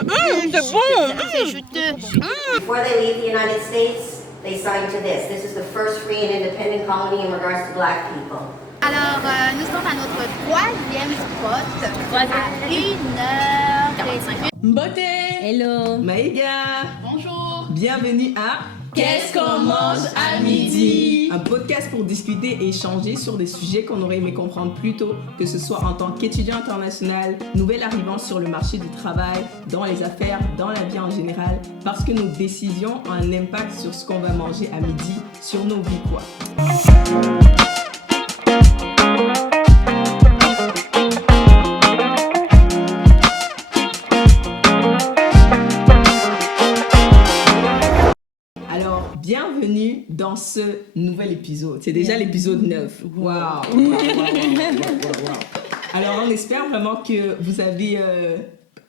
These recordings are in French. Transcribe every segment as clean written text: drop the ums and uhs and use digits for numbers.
c'est bon. C'est juteux. Before they leave the United States, they signed to this. This is the first free and independent colony in regards to black people. Alors, nous sommes à notre troisième spot. À 1h45. Beauté. Hello. Maïga. Bonjour. Bienvenue à Qu'est-ce qu'on mange à midi? Un podcast pour discuter et échanger sur des sujets qu'on aurait aimé comprendre plus tôt, que ce soit en tant qu'étudiant international, nouvel arrivant sur le marché du travail, dans les affaires, dans la vie en général, parce que nos décisions ont un impact sur ce qu'on va manger à midi, sur nos vies quoi. Bienvenue dans ce nouvel épisode. C'est déjà l'épisode 9. Wow. Alors, on espère vraiment que vous avez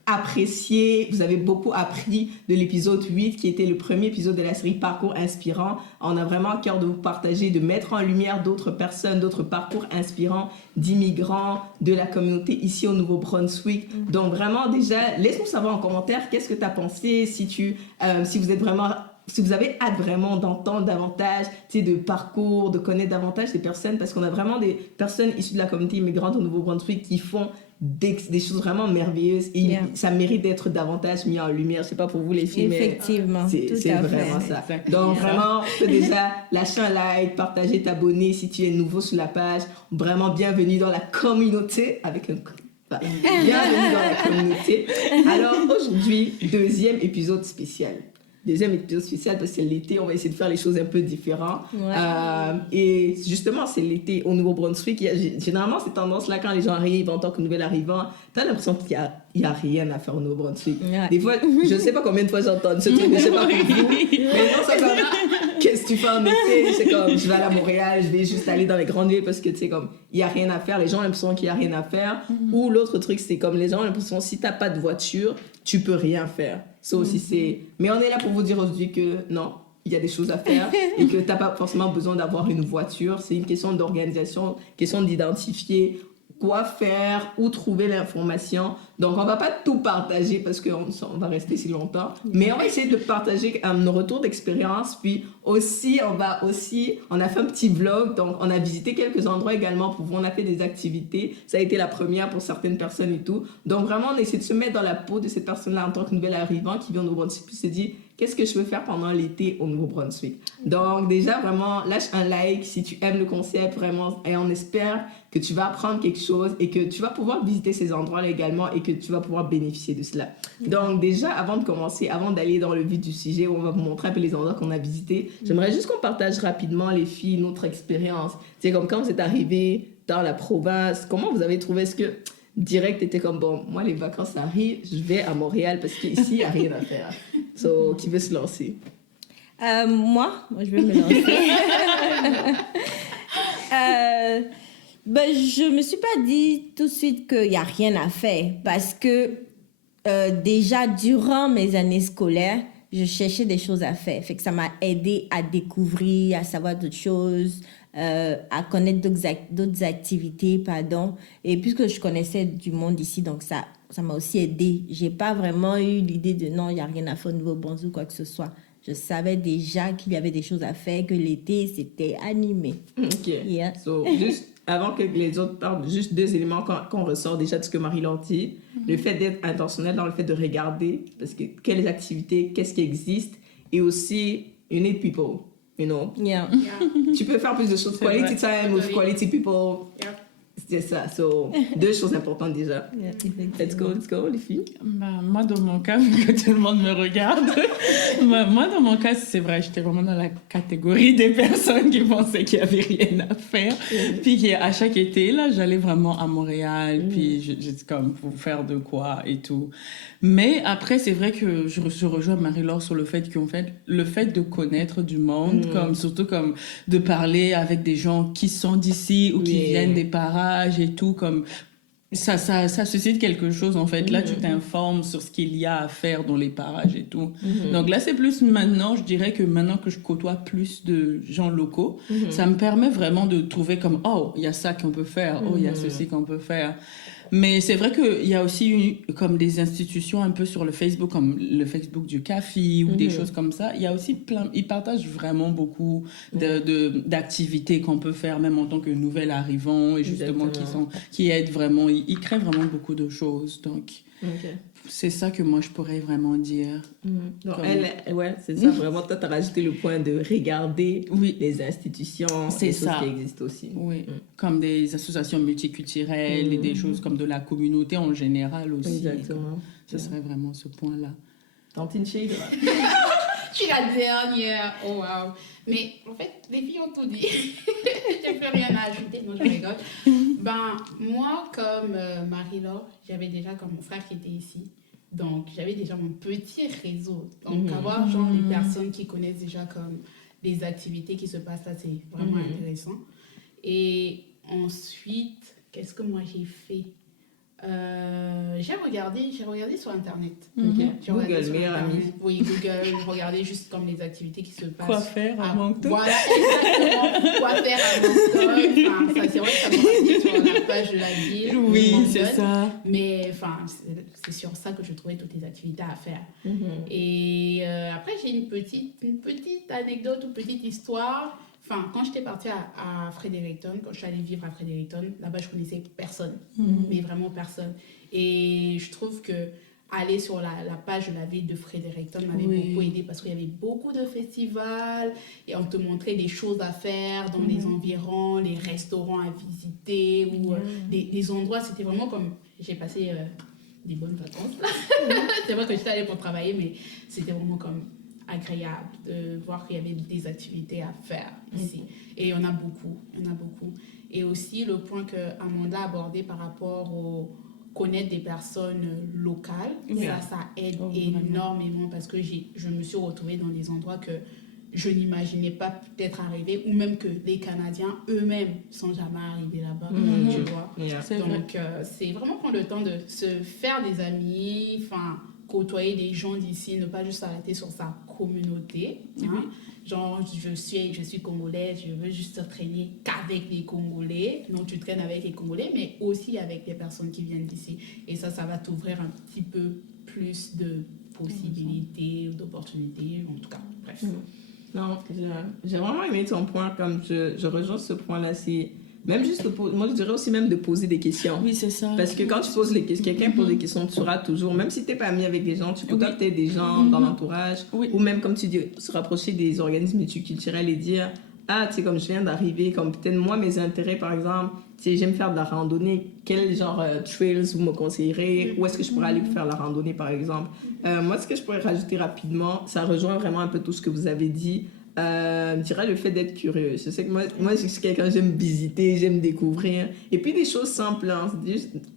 apprécié, vous avez beaucoup appris de l'épisode 8 qui était le premier épisode de la série Parcours Inspirant. On a vraiment à cœur de vous partager, de mettre en lumière d'autres personnes, d'autres parcours inspirants d'immigrants de la communauté ici au Nouveau-Brunswick. Donc, vraiment, déjà, laisse-nous savoir en commentaire qu'est-ce que tu as pensé, si vous avez hâte vraiment d'entendre davantage de parcours, de connaître davantage des personnes, parce qu'on a vraiment des personnes issues de la communauté immigrante au Nouveau-Brunswick qui font des choses vraiment merveilleuses et ça mérite d'être davantage mis en lumière. Je sais pas pour vous les filles, mais c'est vraiment ça. Donc vraiment, tu peux déjà lâcher un like, partager, t'abonner si tu es nouveau sur la page. Vraiment bienvenue dans la communauté avec un bienvenue dans la communauté. Alors aujourd'hui, deuxième épisode spécial parce que c'est l'été, on va essayer de faire les choses un peu différentes. Et justement, c'est l'été au Nouveau-Brunswick. Généralement, c'est tendance-là quand les gens arrivent en tant que nouvel arrivant, t'as l'impression qu'il y a rien à faire au Nouveau-Brunswick. Des fois, je ne sais pas combien de fois j'entends ce truc, je ne sais pas pour vous. Mais non, c'est comme, qu'est-ce que tu fais en été? C'est comme, je vais aller à Montréal, je vais juste aller dans les grandes villes parce que, tu sais, comme, il n'y a rien à faire. Les gens ont l'impression qu'il n'y a rien à faire. Ou l'autre truc, c'est comme les gens ont l'impression, si tu n'as pas de voiture, tu peux rien faire. Ça aussi, c'est... Mais on est là pour vous dire aujourd'hui que non, il y a des choses à faire et que tu n'as pas forcément besoin d'avoir une voiture. C'est une question d'organisation, question d'identifier quoi faire, où trouver l'information. Donc, on ne va pas tout partager parce qu'on va rester si longtemps, mais on va essayer de partager nos retours d'expérience. Puis aussi, on a fait un petit vlog, donc on a visité quelques endroits également pour vous. On a fait des activités. Ça a été la première pour certaines personnes et tout. Donc, vraiment, on essaie de se mettre dans la peau de cette personne-là en tant que nouvel arrivant qui vient au Nouveau-Brunswick puis se dit qu'est-ce que je veux faire pendant l'été au Nouveau-Brunswick. Donc, déjà, vraiment, lâche un like si tu aimes le concept, vraiment, et on espère que tu vas apprendre quelque chose et que tu vas pouvoir visiter ces endroits-là également et que tu vas pouvoir bénéficier de cela. Donc, déjà, avant de commencer, avant d'aller dans le vif du sujet où on va vous montrer un peu les endroits qu'on a visités, j'aimerais juste qu'on partage rapidement, les filles, notre expérience. C'est comme quand vous êtes arrivées dans la province, comment vous avez trouvé? Est-ce que direct était comme, bon, moi, les vacances arrivent, je vais à Montréal parce qu'ici, il n'y a rien à faire. So, qui veut se lancer? Moi, je vais me lancer. Je me suis pas dit tout de suite qu'il n'y a rien à faire parce que déjà, durant mes années scolaires, je cherchais des choses à faire. Fait que ça m'a aidé à découvrir, à savoir d'autres choses, à connaître d'autres activités, pardon. Et puisque je connaissais du monde ici, donc ça m'a aussi aidé. J'ai pas vraiment eu l'idée de non, il n'y a rien à faire au Nouveau-Brunswick ou quoi que ce soit. Je savais déjà qu'il y avait des choses à faire, que l'été, c'était animé. OK. Yeah. So, juste avant que les autres parlent, juste deux éléments qu'on ressort déjà de ce que Marie-Laure dit. Le fait d'être intentionnel dans le fait de regarder, parce que quelles activités, qu'est-ce qui existe, et aussi, you need people, you know. Yeah. Tu peux faire plus de choses. Quality time with quality people. Yeah. C'est ça. So, deux choses importantes déjà. Yeah, let's go, les filles. Moi, dans mon cas, vu que tout le monde me regarde, moi, dans mon cas, c'est vrai, j'étais vraiment dans la catégorie des personnes qui pensaient qu'il n'y avait rien à faire. Puis à chaque été, là, j'allais vraiment à Montréal, puis j'étais comme pour faire de quoi et tout. Mais après, c'est vrai que je rejoins Marie-Laure sur le fait qu'en fait, le fait de connaître du monde, comme, surtout comme de parler avec des gens qui sont d'ici ou qui viennent des parages et tout, comme ça suscite quelque chose en fait. Là, tu t'informes sur ce qu'il y a à faire dans les parages et tout. Donc là, c'est plus maintenant, je dirais que maintenant que je côtoie plus de gens locaux, ça me permet vraiment de trouver comme, oh, il y a ça qu'on peut faire, oh, il y a ceci qu'on peut faire. Mais c'est vrai qu'il y a aussi comme des institutions un peu sur le Facebook, comme le Facebook du café ou des choses comme ça. Il y a aussi ils partagent vraiment beaucoup d'activités qu'on peut faire, même en tant que nouvel arrivant, et justement qui aident vraiment, ils créent vraiment beaucoup de choses. Donc, c'est ça que moi, je pourrais vraiment dire. Donc, c'est ça, vraiment, toi, tu as rajouté le point de regarder les institutions, les choses qui existent aussi. Oui, comme des associations multiculturelles et des choses comme de la communauté en général aussi. Exactement. Ce serait vraiment ce point-là. Tantine Shade. Je suis la dernière. Oh, wow. Mais en fait, les filles ont tout dit. Je n'ai plus rien à ajouter. Non, je rigole. Moi, comme Marie-Laure, j'avais déjà comme mon frère qui était ici. Donc, j'avais déjà mon petit réseau. Donc, avoir genre des personnes qui connaissent déjà comme les activités qui se passent là, c'est vraiment intéressant. Et ensuite, qu'est-ce que moi j'ai fait? J'ai regardé sur Internet. Google, meilleur ami. Oui, Google, regarder juste comme les activités qui se passent. Quoi faire à Moncton? Voilà, exactement. Quoi faire à Moncton. Ça, c'est vrai que ça m'a dit sur la page de la ville. Oui, c'est ça. Mais c'est sur ça que je trouvais toutes les activités à faire. Et après, j'ai une petite anecdote ou petite histoire. Quand j'étais partie à Fredericton, quand je suis allée vivre à Fredericton, là-bas, je connaissais personne, mais vraiment personne. Et je trouve que aller sur la page de la ville de Fredericton m'avait beaucoup aidé parce qu'il y avait beaucoup de festivals et on te montrait des choses à faire dans les environs, les restaurants à visiter ou des endroits. C'était vraiment comme... J'ai passé des bonnes vacances. C'est vrai que j'étais allée pour travailler, mais c'était vraiment comme... agréable de voir qu'il y avait des activités à faire ici. Et il y en a beaucoup. Et aussi, le point que Amanda a abordé par rapport au connaître des personnes locales, ça aide énormément parce que je me suis retrouvée dans des endroits que je n'imaginais pas peut-être arriver, ou même que les Canadiens eux-mêmes sont jamais arrivés là-bas, tu vois. Donc, c'est vraiment prendre le temps de se faire des amis, côtoyer des gens d'ici, ne pas juste s'arrêter sur sa communauté. Genre, je suis congolaise, je veux juste traîner qu'avec les Congolais. Donc, tu traînes avec les Congolais, mais aussi avec des personnes qui viennent d'ici. Et ça va t'ouvrir un petit peu plus de possibilités, d'opportunités, en tout cas. Bref. Non, j'ai vraiment aimé ton point, comme je rejoins ce point-là, c'est même juste, moi je dirais aussi même de poser des questions. Oui, c'est ça. Parce que quand tu poses les questions, quelqu'un pose des questions, tu sauras toujours, même si tu n'es pas ami avec des gens, tu contactes des gens dans l'entourage, ou même comme tu dis, se rapprocher des organismes multiculturels et dire, tu sais, comme je viens d'arriver, comme peut-être moi, mes intérêts par exemple, tu sais, j'aime faire de la randonnée, quel genre trails vous me conseillerez, où est-ce que je pourrais aller faire la randonnée par exemple. Moi, ce que je pourrais rajouter rapidement, ça rejoint vraiment un peu tout ce que vous avez dit. Je dirais le fait d'être curieux. Je sais que moi je suis quelqu'un, j'aime visiter, j'aime découvrir, et puis des choses simples, hein.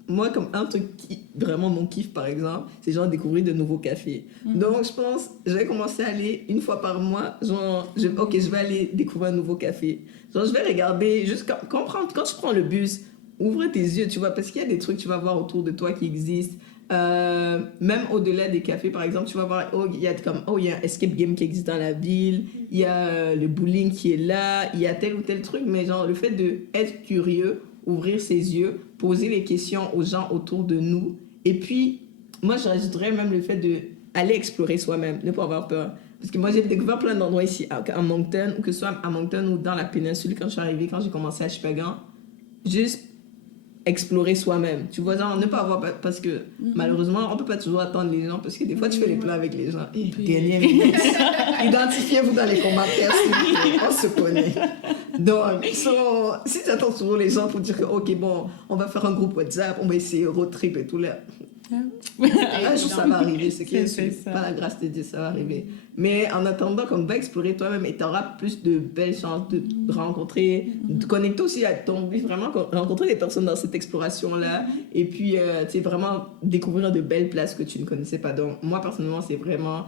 Moi, comme un truc qui vraiment mon kiff par exemple, c'est genre découvrir de nouveaux cafés. Donc je pense je vais commencer à aller une fois par mois, genre je vais aller découvrir un nouveau café, genre je vais regarder juste quand tu prends le bus, ouvre tes yeux, tu vois, parce qu'il y a des trucs tu vas voir autour de toi qui existent. Même au-delà des cafés par exemple, tu vas voir il y a un escape game qui existe dans la ville, il y a le bowling qui est là, il y a tel ou tel truc, mais genre le fait d'être curieux, ouvrir ses yeux, poser les questions aux gens autour de nous, et puis moi je rajouterais même le fait d'aller explorer soi-même, ne pas avoir peur, parce que moi j'ai découvert plein d'endroits ici à Moncton, ou que ce soit à Moncton ou dans la péninsule quand je suis arrivée, quand j'ai commencé à Shippagan, juste explorer soi-même, tu vois, genre ne pas avoir, parce que malheureusement on peut pas toujours attendre les gens, parce que des fois tu fais les plans avec les gens et dernière minute, identifiez-vous dans les commentaires s'il vous plaît, on se connaît. Donc si tu attends toujours les gens pour dire que ok bon on va faire un groupe WhatsApp, on va essayer road trip et tout là, un jour ça va arriver, c'est clair, pas la grâce de Dieu, ça va arriver. Mais en attendant, comme va explorer toi-même et tu auras plus de belles chances de rencontrer, de connecter aussi à ton vie, vraiment rencontrer des personnes dans cette exploration-là, et puis tu sais, vraiment découvrir de belles places que tu ne connaissais pas. Donc moi personnellement c'est vraiment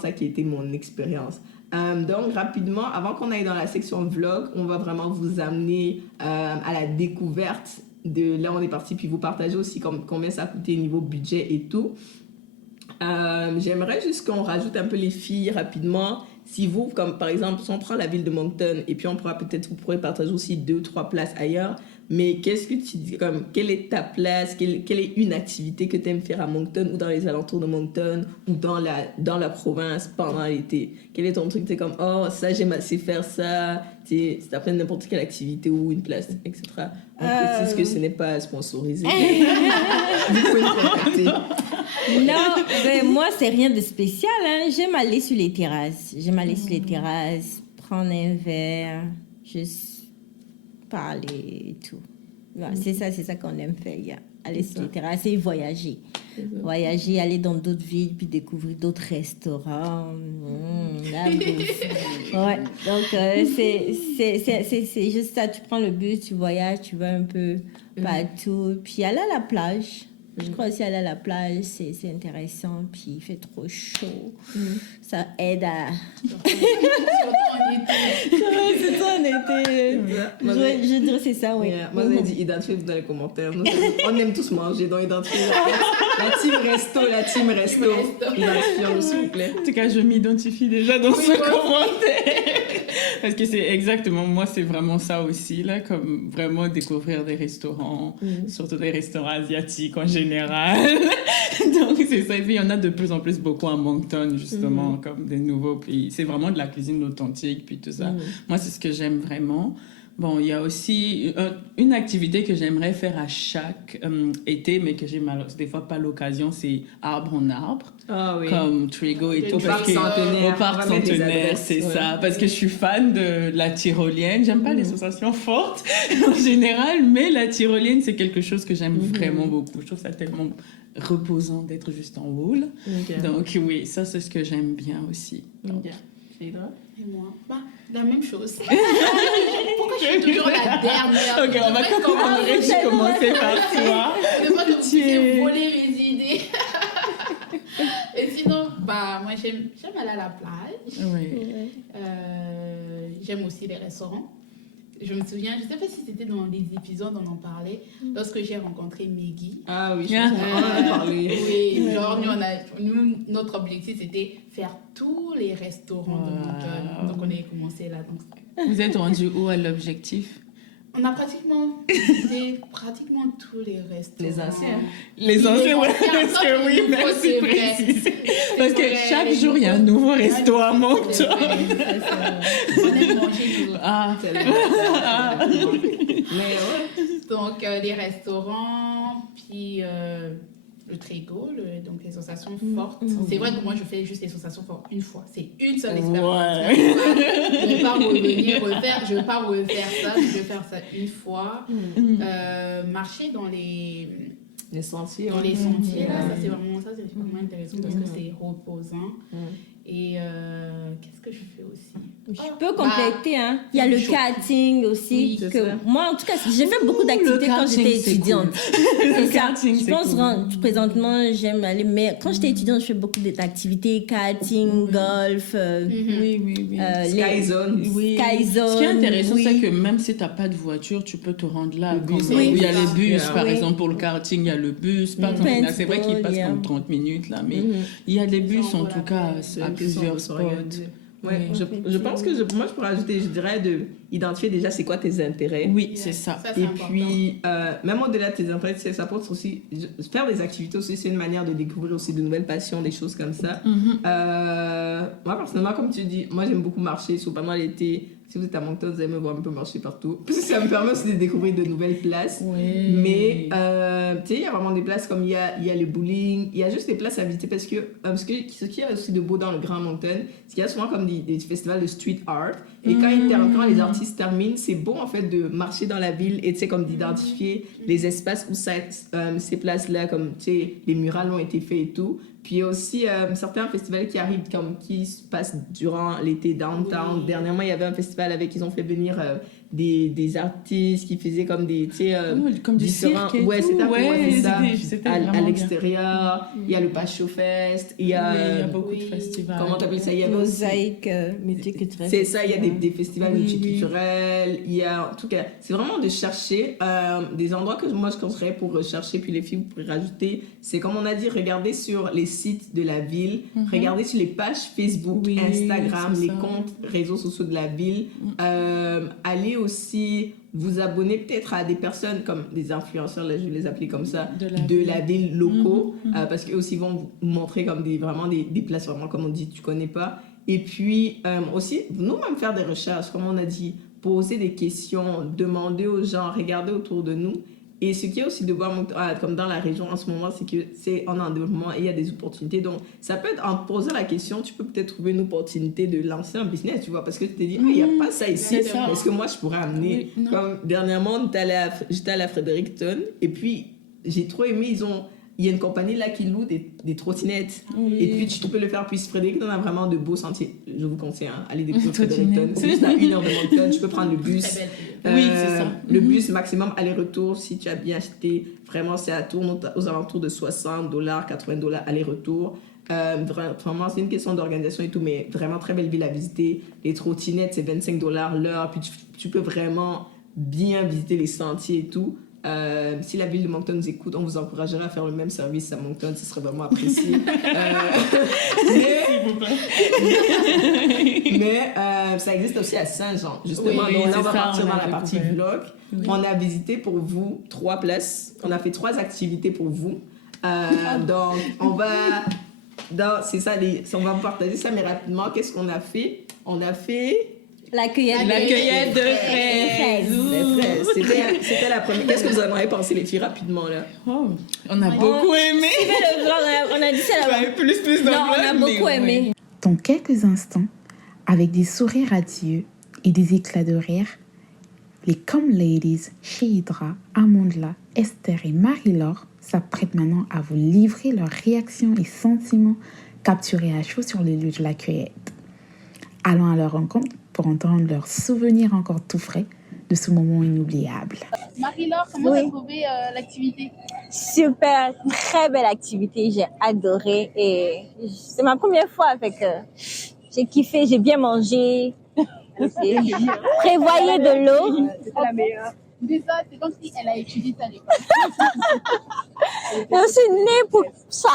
ça qui a été mon expérience. Donc rapidement, avant qu'on aille dans la section vlog, on va vraiment vous amener à la découverte de là on est parti, puis vous partagez aussi combien ça a coûté niveau budget et tout. J'aimerais juste qu'on rajoute un peu les filles rapidement. Si vous, comme par exemple, si on prend la ville de Moncton et puis vous pourrez partager aussi 2 ou 3 places ailleurs, Mais qu'est-ce que tu dis, comme, quelle est ta place, quelle est une activité que tu aimes faire à Moncton ou dans les alentours de Moncton ou dans la province pendant l'été? Quel est ton truc? Tu es comme, oh, ça, j'aime assez faire ça. Tu t'appelles n'importe quelle activité ou une place, etc. On précise que ce n'est pas sponsorisé. Vous pouvez le contacter. Non, ben, moi, c'est rien de spécial. Hein. J'aime aller sur les terrasses. J'aime aller sur les terrasses, prendre un verre, juste parler et tout. Ouais, c'est ça qu'on aime faire. Aller sur les terrasses et voyager. Voyager, aller dans d'autres villes, puis découvrir d'autres restaurants. La bouffe. Ouais, donc c'est juste ça. Tu prends le bus, tu voyages, tu vas un peu partout. Puis aller à la plage. Je crois aussi aller à la plage, c'est intéressant. Puis il fait trop chaud. Ça aide à... C'est ça, on était... Je dirais c'est ça, oui. Moi, j'ai dit identifiez-vous dans les commentaires. On aime tous manger, donc identifiez la team resto. Identifiez-nous, s'il vous plaît. En tout cas, je m'identifie déjà dans ce commentaire. Parce que c'est exactement, moi, c'est vraiment ça aussi, là, comme vraiment découvrir des restaurants, surtout des restaurants asiatiques en général. Donc, c'est ça. Et puis, il y en a de plus en plus beaucoup à Moncton, justement, comme des nouveaux pays. C'est vraiment de la cuisine authentique, puis tout ça. Moi, c'est ce que j'aime vraiment. Bon, il y a aussi une activité que j'aimerais faire à chaque été, mais que j'ai des fois pas l'occasion, c'est arbre en arbre. Ah oui. Comme Trigo et tout. Au parc centenaire. Au parc centenaire, c'est ça. Parce que je suis fan de la tyrolienne. J'aime pas les sensations fortes en général, mais la tyrolienne, c'est quelque chose que j'aime vraiment beaucoup. Je trouve ça tellement reposant d'être juste en haut. Donc oui, ça, c'est ce que j'aime bien aussi. Et moi, la même chose. Pourquoi je suis toujours la dernière? Ok, on aurait dû commencer par toi. C'est moi que vous voler mes idées. Et sinon, moi j'aime aller à la plage. Oui. J'aime aussi les restaurants. Je me souviens, je ne sais pas si c'était dans les épisodes, on en parlait, lorsque j'ai rencontré Meggy. Ah oui, on en a parlé. Oui, genre, notre objectif, c'était faire tous les restaurants de Moncton. Donc, on avait commencé là. Donc, vous êtes rendu où à l'objectif? on a pratiquement visité tous les restaurants. Les anciens, ouais. Parce que oui, merci de préciser. Parce que chaque jour, il y a un nouveau resto à Moncton. On aime manger nous. Ah, mais ouais. Donc, les restaurants, puis le Trigo, donc les sensations fortes. C'est vrai que moi, je fais juste les sensations fortes une fois. C'est une seule expérience. Ouais. Je ne vais pas revenir refaire. Je ne vais pas refaire ça. Je vais faire ça une fois. Marcher dans les sentiers. Dans les sentiers, là, ça c'est vraiment intéressant parce que c'est reposant. Et qu'est-ce que je fais aussi? Je peux compléter, hein. Il y a le karting aussi. Oui, moi, en tout cas, j'ai fait beaucoup d'activités quand j'étais étudiante. Le karting, je pense présentement, j'aime aller. Mais quand j'étais étudiante, je fais beaucoup d'activités, karting, golf. Oui. Sky Zone. Sky Zone. Ce qui est intéressant, c'est que même si tu n'as pas de voiture, tu peux te rendre là. Il y a les bus, par exemple, pour le karting, il y a le bus. Par exemple, c'est vrai qu'il passe comme 30 minutes, là, mais il y a des bus, en tout cas, à plusieurs spots. Ouais, je pense que moi je pourrais ajouter, je dirais, d'identifier déjà c'est quoi tes intérêts. Oui, c'est ça. C'est et important. puis, même au-delà de tes intérêts, ça peut être aussi, faire des activités aussi, c'est une manière de découvrir aussi de nouvelles passions, des choses comme ça. Moi, personnellement, comme tu dis, moi j'aime beaucoup marcher, surtout pendant l'été. Si vous êtes à Moncton, vous allez me voir un peu marcher partout. Parce que ça me permet aussi de découvrir de nouvelles places. Oui. Mais, tu sais, il y a vraiment des places comme il y a le bowling, il y a juste des places à visiter parce que ce qui est aussi de beau dans le Grand Moncton, c'est qu'il y a souvent comme des festivals de street art. Et quand les artistes terminent, c'est beau en fait de marcher dans la ville et tu sais, comme d'identifier les espaces où ces places-là, comme tu sais, les murales ont été faits et tout. Puis il y a aussi certains festivals qui arrivent, qui se passent durant l'été downtown. Dernièrement, il y avait un festival ils ont fait venir des artistes qui faisaient comme des, tu sais, comme du différents... cirque et ouais, tout. c'est ça. C'était À l'extérieur, il y a le Pacho Fest, il y a beaucoup de festivals. comment t'appelles ça? Il y a aussi... Mosaïque multiculturelle. C'est ça, il y a des festivals multiculturels. Il y a, en tout cas, c'est vraiment de chercher des endroits que moi je conseillerais pour rechercher, puis les filles, vous pourrez rajouter. C'est comme on a dit, regarder sur les sites de la ville, regarder sur les pages Facebook, Instagram, les comptes réseaux sociaux de la ville, aller aussi vous abonner peut-être à des personnes comme des influenceurs, là, je vais les appeler comme ça, De la ville locaux, parce qu'eux aussi vont vous montrer comme vraiment des places vraiment, comme on dit, tu connais pas. Et puis aussi, nous-mêmes faire des recherches, comme on a dit, poser des questions, demander aux gens, regarder autour de nous. Et ce qui est aussi de voir, comme dans la région en ce moment, c'est que c'est en développement et il y a des opportunités. Donc, ça peut être en posant la question, tu peux peut-être trouver une opportunité de lancer un business, tu vois, parce que tu te dis, il n'y a pas ça ici. Exactement. Est-ce que moi, je pourrais amener? Oui, non. Comme dernièrement, j'étais allée à Fredericton et puis j'ai trop aimé, il y a une compagnie là qui loue des trottinettes. Et puis tu peux le faire. Puis Fredericton a vraiment de beaux sentiers. Je vous conseille, allez découvrir Fredericton. C'est juste à 1 heure de Moncton. Tu peux prendre le bus. Très belle ville. Oui, c'est ça. Le bus maximum aller-retour, si tu as bien acheté, vraiment c'est aux alentours de $60, $80 aller-retour. Vraiment, c'est une question d'organisation et tout, mais vraiment très belle ville à visiter. Les trottinettes, c'est $25 l'heure. Puis tu peux vraiment bien visiter les sentiers et tout. Si la ville de Moncton nous écoute, on vous encouragerait à faire le même service à Moncton, ce serait vraiment apprécié. Mais ça existe aussi à Saint-Jean, justement. Oui, Donc là, c'est on va ça, partir on a dans la partie découvert. vlog. Oui. On a visité pour vous 3 places. On a fait 3 activités pour vous. Donc, c'est ça, on va vous partager ça, mais rapidement, qu'est-ce qu'on a fait? On a fait... La cueillette de fraises. les fraises. C'était la première. Qu'est-ce que vous en avez pensé, les filles, rapidement, là? Oh, on a beaucoup aimé. On a dit ça là-bas. Plus Non, on a beaucoup aimé. Dans quelques instants, avec des sourires radieux et des éclats de rire, les Com Ladies, Shehydra, Amandla, Esther et Marie-Laure s'apprêtent maintenant à vous livrer leurs réactions et sentiments capturés à chaud sur les lieux de la cueillette. Allons à leur rencontre pour entendre leurs souvenirs encore tout frais de ce moment inoubliable. Marie-Laure, comment Oui. tu as trouvé l'activité? Super, très belle activité, j'ai adoré et c'est ma première fois avec j'ai kiffé, j'ai bien mangé. Prévoyez de l'eau. C'était la meilleure. Déjà, c'est comme si elle a étudié ça à l'école. Je suis née pour ça.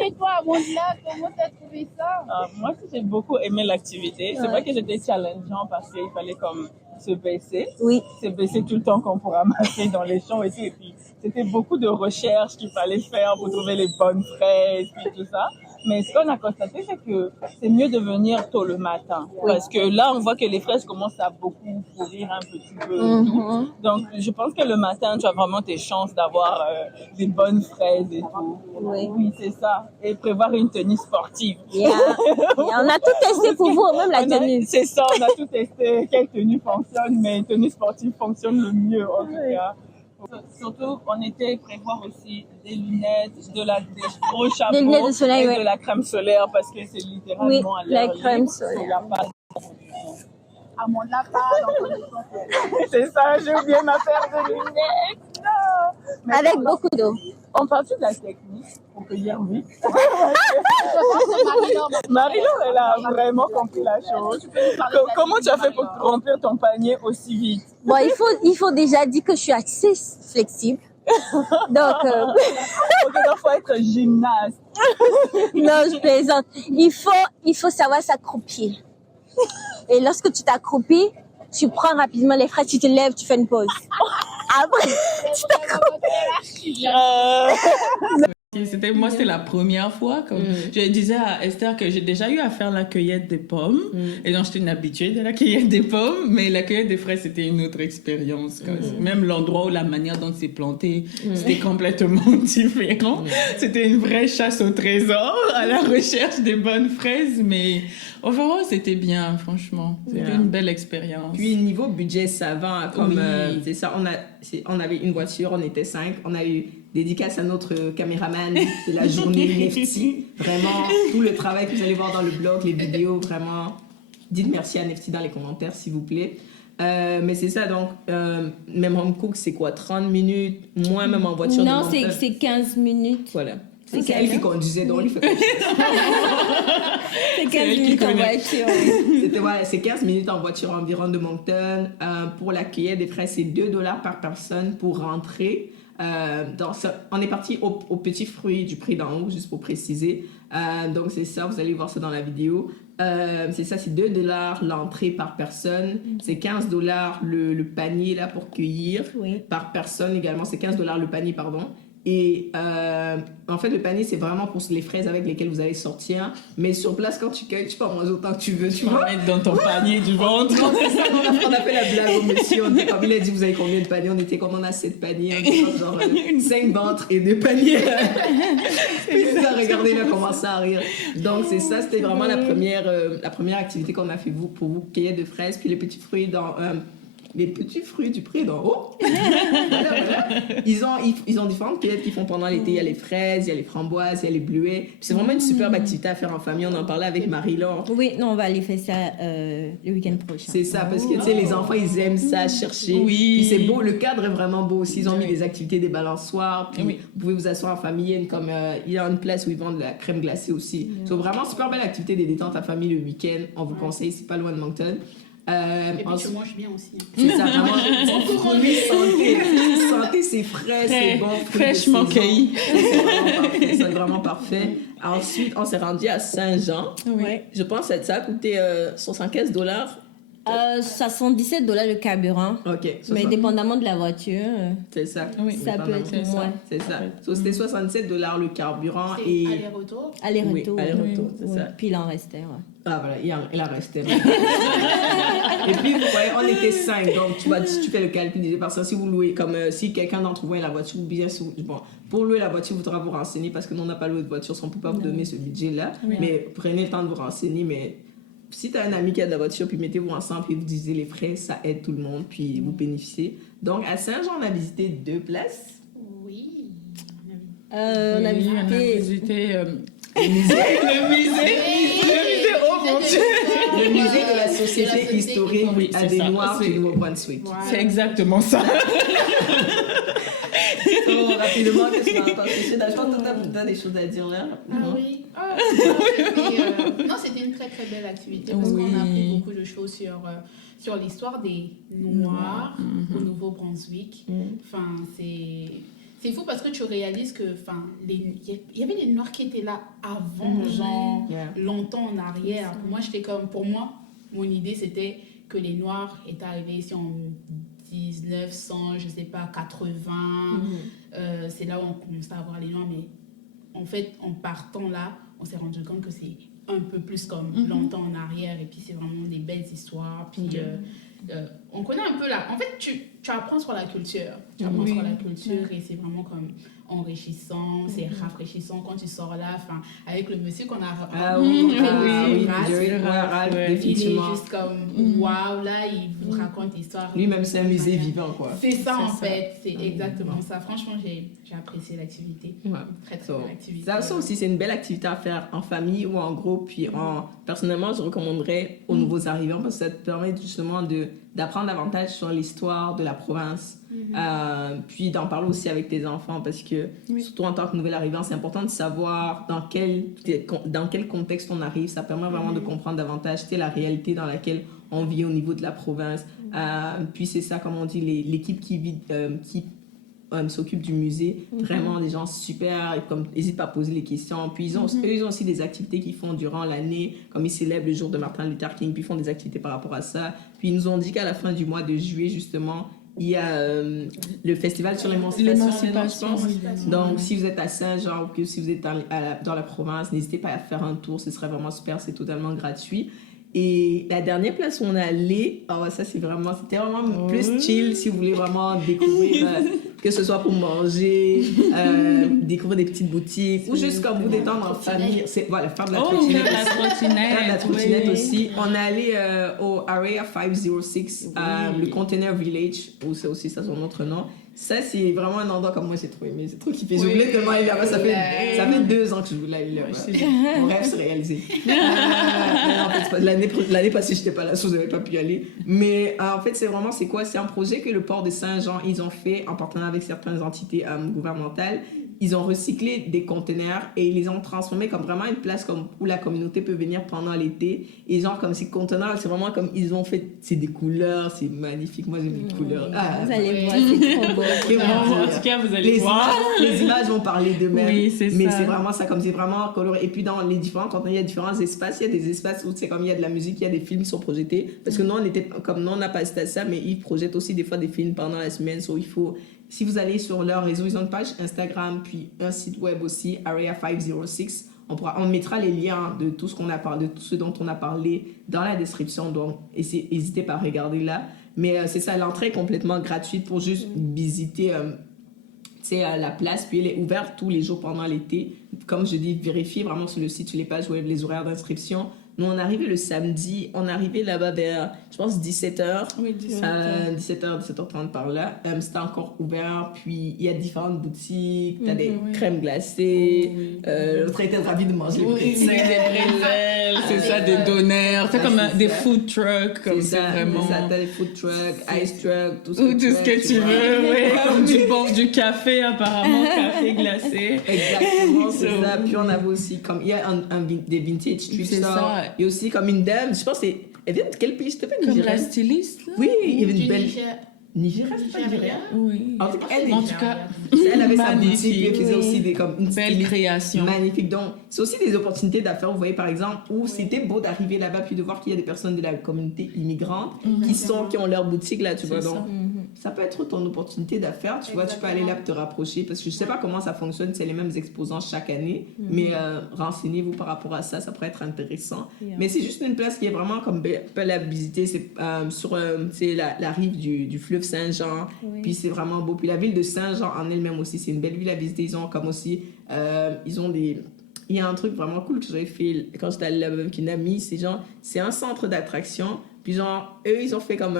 Et toi, Amandla, comment tu as trouvé ça? Moi, j'ai beaucoup aimé l'activité. C'est vrai que c'était challengeant parce qu'il fallait comme se baisser. Oui. Se baisser tout le temps qu'on pourra marcher dans les champs et tout. Et puis, c'était beaucoup de recherches qu'il fallait faire pour trouver les bonnes fraises et tout ça. Mais ce qu'on a constaté, c'est que c'est mieux de venir tôt le matin. Parce que là, on voit que les fraises commencent à beaucoup pourrir un petit peu. Et tout. Donc, je pense que le matin, tu as vraiment tes chances d'avoir des bonnes fraises et tout. Oui. Oui, c'est ça. Et prévoir une tenue sportive. Yeah. On a tout testé pour vous, même la tenue. C'est ça, on a tout testé. Quelle tenue fonctionne, mais une tenue sportive fonctionne le mieux en tout cas. Surtout, on était prévoir aussi des lunettes, des gros chapeaux, Des lunettes de soleil, et ouais. de la crème solaire parce que c'est littéralement Oui, à l'air la crème libre, solaire. il y a pas- Amandla parle en connaissance. C'est ça, j'ai oublié ma paire de lunettes. Non. Mais Avec beaucoup d'eau. on parle de la technique pour cueillir vite. Marie-Laure, Marie-Laure, elle a vraiment compris la chose. Comment tu as fait pour remplir ton panier aussi vite? Bon, il faut déjà dire que je suis assez flexible. Donc, Donc, il faut être gymnaste. non, je plaisante. Il faut savoir s'accroupir. Et lorsque tu t'accroupis, tu prends rapidement les fraises, tu te lèves, tu fais une pause. Après, tu t'accroupis. C'était la première fois. Comme je disais à Esther que j'ai déjà eu à faire la cueillette des pommes. Et donc, j'étais une habituée de la cueillette des pommes. Mais la cueillette des fraises, c'était une autre expérience. Même l'endroit ou la manière dont c'est planté, c'était complètement différent. C'était une vraie chasse au trésor, à la recherche des bonnes fraises. Mais overall, c'était bien, franchement. C'était une belle expérience. Puis niveau budget, ça va. Comme Oui. c'est ça, on avait une voiture, on était 5. On a eu dédicace à notre caméraman de la journée, Nefti. Vraiment, tout le travail que vous allez voir dans le blog, les vidéos, vraiment. Dites merci à Nefti dans les commentaires, s'il vous plaît. Mais c'est ça, donc, même home cook, c'est quoi, 30 minutes, moins même en voiture de Non, montage. c'est 15 minutes. Voilà. C'est C'est elle qui quelle conduisait, donc il fait confiance. C'est 15 elle qui minutes en connaît. voiture. C'est 15 minutes en voiture environ de Moncton. Pour la cueillette des fraises, c'est $2 par personne pour rentrer. On est parti au petit fruit du prix d'en haut, juste pour préciser. Donc, c'est ça, vous allez voir ça dans la vidéo. C'est ça, c'est $2 l'entrée par personne. C'est $15 le panier là pour cueillir par personne également. C'est $15 le panier, pardon. Et en fait, le panier, c'est vraiment pour les fraises avec lesquelles vous allez sortir. Mais sur place, quand tu cueilles, tu peux en manger autant que tu veux. Tu vas mettre dans ton panier du ventre. Non, c'est ça, on a fait la blague au monsieur. On était comme, il a dit, vous avez combien de paniers? On était comme, on a 7 paniers. On était comme genre 5 ventres et 2 paniers. Puis ça, regardez, il a commencé à rire. Donc, c'est ça, c'était vraiment la première activité qu'on a fait pour vous, cueillir de fraises. Puis les petits fruits les petits fruits du prix d'en haut. Voilà. Ils ont différentes cueillettes qu'ils font pendant l'été. Il y a les fraises, il y a les framboises, il y a les bleuets. Puis c'est vraiment une superbe activité à faire en famille. On en parlait avec Marie-Laure. Oui, non, on va aller faire ça le week-end prochain. C'est ça, parce que tu sais, les enfants, ils aiment ça, chercher. Oui. Puis c'est beau, le cadre est vraiment beau aussi. Ils ont mis des activités, des balançoires. Puis vous pouvez vous asseoir en famille. Il y a une place où ils vendent de la crème glacée aussi. C'est vraiment super belle activité des détentes à famille le week-end. On vous conseille, c'est pas loin de Moncton. Et puis tu manges bien aussi. C'est ça, vraiment. Santé, c'est frais, c'est bon. Fraîchement cueilli. C'est vraiment parfait. Ensuite, on s'est rendu à Saint-Jean. Oui. Je pense que ça a coûté $75. $77 le carburant. OK. Mais dépendamment de la voiture, C'est ça. ça peut être moins. C'est ça. C'était $67 le carburant. C'est et aller-retour. Aller-retour. Oui, aller-retour, c'est ça. Puis il en restait, Ah voilà, il en restait. Et puis, vous voyez, on était 5. Donc, si tu fais le calcul des personnes, si vous louez, comme si quelqu'un d'entre vous a la voiture, ou bien pour louer la voiture, il faudra vous renseigner parce que nous, on n'a pas loué de voiture, on ne peut pas vous donner ce budget-là. Mais prenez le temps de vous renseigner. Mais si tu as un ami qui a de la voiture, puis mettez-vous ensemble, puis vous divisez les frais, ça aide tout le monde, puis vous bénéficiez. Donc, à Saint-Jean, on a visité 2 places. Oui. On a visité Le musée, oh mon Dieu! Le musée de la Société historique à des Noirs du Nouveau-Brunswick. Voilà. C'est exactement ça. Rapidement, qu'est-ce qu'on a pensé? Je pense que tu as des choses à dire là. Oui. Non, c'était une très très belle activité parce qu'on a appris beaucoup de choses sur l'histoire des Noirs au Nouveau-Brunswick. Enfin, c'est fou parce que tu réalises que, il y avait des Noirs qui étaient là avant, longtemps en arrière. Pour moi, mon idée c'était que les Noirs étaient arrivés ici en 1900, je sais pas, 80. C'est là où on commençait à voir les Noirs, mais en fait, en partant là, on s'est rendu compte que c'est un peu plus comme longtemps en arrière, et puis c'est vraiment des belles histoires. Puis on connaît un peu là. En fait, tu apprends sur la culture. Tu apprends sur la culture et c'est vraiment comme enrichissant, c'est rafraîchissant quand tu sors là, avec le monsieur qu'on a il est juste comme waouh, là il vous raconte l'histoire. Lui-même c'est un musée vivant quoi. C'est ça en fait, c'est exactement ça. Franchement, j'ai apprécié l'activité. Très très belle activité. Ça aussi c'est une belle activité à faire en famille ou en groupe. Puis personnellement je recommanderais aux nouveaux arrivants parce que ça te permet justement d'apprendre davantage sur l'histoire de la province. Puis d'en parler aussi avec tes enfants parce que surtout en tant que nouvel arrivant, c'est important de savoir dans quel contexte on arrive. Ça permet vraiment de comprendre davantage la réalité dans laquelle on vit au niveau de la province. Puis c'est ça, comme on dit, l'équipe qui s'occupe du musée, vraiment des gens super, n'hésite pas à poser les questions. Puis ils ont aussi des activités qu'ils font durant l'année, comme ils célèbrent le jour de Martin Luther King, puis ils font des activités par rapport à ça. Puis ils nous ont dit qu'à la fin du mois de juillet, justement, il y a le festival sur l'émancipation, je pense. Donc, si vous êtes à Saint-Jean ou que si vous êtes dans la province, n'hésitez pas à faire un tour, ce serait vraiment super, c'est totalement gratuit. Et la dernière place où on est allé, c'était vraiment plus chill si vous voulez vraiment découvrir, que ce soit pour manger, découvrir des petites boutiques ou juste comme vous détendre en famille. Faire de la trottinette. Faire de la trottinette aussi. On est allé au Area 506, le Container Village, ou c'est aussi ça son autre nom. Ça, c'est vraiment un endroit comme moi, j'ai trop aimé. C'est trop kiffé. Je voulais tellement aller là-bas. Ça fait 2 ans que je voulais aller là-bas. Mon rêve s'est réalisé. En fait, l'année passée, je n'étais pas là, je n'avais pas pu y aller. Mais en fait, c'est quoi? C'est un projet que le port de Saint-Jean, ils ont fait en partenariat avec certaines entités gouvernementales. ils ont recyclé des conteneurs et ils les ont transformés comme vraiment une place comme, où la communauté peut venir pendant l'été. Et genre, comme ces conteneurs, c'est vraiment comme ils ont fait, c'est des couleurs, c'est magnifique. Moi, j'aime les couleurs. Vous allez voir, c'est trop beau. En tout cas, vous allez voir. Les images vont parler d'eux-mêmes. Oui, c'est mais ça. c'est vraiment ça, comme c'est vraiment coloré. Et puis, dans les différents conteneurs, il y a différents espaces. Il y a des espaces où c'est comme il y a de la musique, il y a des films qui sont projetés. Parce que nous, on n'a pas assisté à ça, mais ils projettent aussi des fois des films pendant la semaine. So, il faut. Si vous allez sur leur réseau, ils ont une page Instagram, puis un site web aussi, Area 506. On mettra les liens de tout ce qu'on a parlé, de tout ce dont on a parlé dans la description. Donc, n'hésitez pas à regarder là. Mais c'est ça, l'entrée est complètement gratuite pour juste visiter la place. Puis elle est ouverte tous les jours pendant l'été. Comme je dis, vérifiez vraiment sur le site, sur les pages web, les horaires d'inscription. Nous, on est arrivé le samedi, on est arrivé là-bas vers, je pense, 17h. Oui, 17h. 17h30 par là. C'était encore ouvert, puis il y a différentes boutiques, t'as des crèmes glacées. L'autre était ravi de manger les Oui, c'est des bretzels, c'est ça, des donners. C'est comme des food trucks, comme c'est vraiment... C'est ça, t'as des food trucks, ice trucks, tout ce Ou tout ce que tu veux, oui. Comme du café, apparemment, café glacé. Exactement, c'est ça. Puis on avait aussi, comme, il y a des vintage street stores. Il y a aussi comme une dame, je pense, elle vient de quel pays? C'était pas Comme Nigeria? la styliste, là? Oui, il y avait une belle... Nigeria, Nigeria, c'est pas Nigeria? Oui. En tout cas, elle elle avait sa magnifique. boutique, puis elle faisait aussi une belle styliste création. magnifique. Donc, c'est aussi des opportunités d'affaires. Vous voyez, par exemple, où c'était beau d'arriver là-bas, puis de voir qu'il y a des personnes de la communauté immigrante qui ont leur boutique là, tu vois. Donc, ça peut être ton opportunité d'affaires, tu vois. Tu peux aller là pour te rapprocher, parce que je sais pas comment ça fonctionne, c'est les mêmes exposants chaque année, mais renseignez-vous par rapport à ça, ça pourrait être intéressant. Mais c'est juste une place qui est vraiment comme belle à visiter. C'est sur la rive du fleuve Saint-Jean. Puis c'est vraiment beau. Puis la ville de Saint-Jean en elle-même aussi, c'est une belle ville à visiter. Ils ont comme aussi, ils ont des... Il y a un truc vraiment cool que j'avais fait quand j'étais allée là-bas avec une amie. C'est un centre d'attraction. Puis genre, eux, ils ont fait comme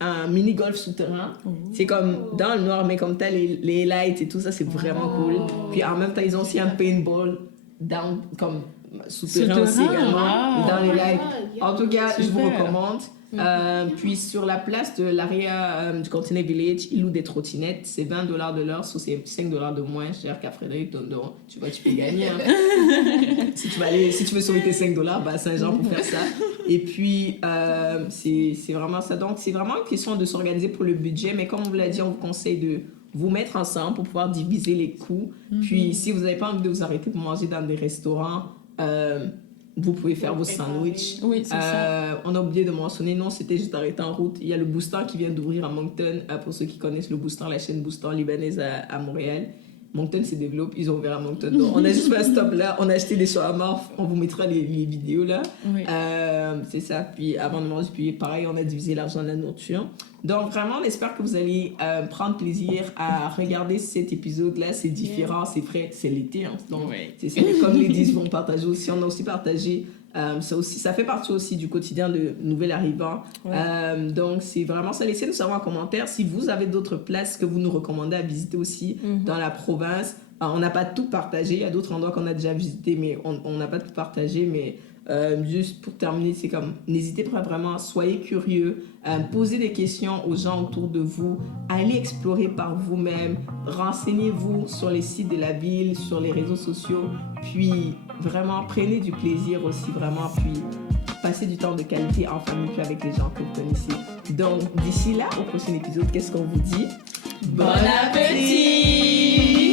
un mini-golf souterrain. C'est comme dans le noir, mais comme t'as les lights et tout ça, c'est vraiment cool. Puis en même temps, ils ont aussi un paintball down, comme souterrain aussi également, dans les lights. En tout cas, je vous recommande. Puis sur la place de l'area du Continent Village, ils louent des trottinettes. C'est $20 de l'heure, soit c'est $5 de moins cher qu'à Frédéric Tondon. Tu vois, tu peux gagner. Hein. si tu veux sauver tes $5, bah Saint-Jean pour faire ça. Et puis, c'est vraiment ça. Donc, c'est vraiment une question de s'organiser pour le budget. Mais comme on vous l'a dit, on vous conseille de vous mettre ensemble pour pouvoir diviser les coûts. Puis, si vous n'avez pas envie de vous arrêter pour manger dans des restaurants, vous pouvez faire vos sandwichs. Oui, c'est ça. On a oublié de mentionner, non, c'était juste arrêté en route. Il y a le Boostan qui vient d'ouvrir à Moncton. Pour ceux qui connaissent le Boostan, la chaîne Boostan libanaise à Montréal. Moncton se développe, ils ont ouvert à Moncton. Donc, on a juste fait un stop là, on a acheté des shawarma, on vous mettra les vidéos là. Oui. C'est ça. Puis avant de manger, puis pareil, on a divisé l'argent de la nourriture. Donc vraiment, on espère que vous allez prendre plaisir à regarder cet épisode-là. C'est différent, c'est frais, c'est l'été. Hein. Donc, c'est comme les 10 vont partager aussi. On a aussi partagé, ça fait partie aussi du quotidien de nouvel arrivant. Donc c'est vraiment ça. Laissez-nous savoir en commentaire si vous avez d'autres places que vous nous recommandez à visiter aussi dans la province. On n'a pas tout partagé. Il y a d'autres endroits qu'on a déjà visités, mais on n'a pas tout partagé. Mais juste pour terminer, c'est comme, n'hésitez pas vraiment, soyez curieux, posez des questions aux gens autour de vous, allez explorer par vous-même, renseignez-vous sur les sites de la ville, sur les réseaux sociaux, puis vraiment prenez du plaisir aussi, vraiment, puis passez du temps de qualité en famille, puis avec les gens que vous connaissez. Donc d'ici là, au prochain épisode, qu'est-ce qu'on vous dit? Bon appétit!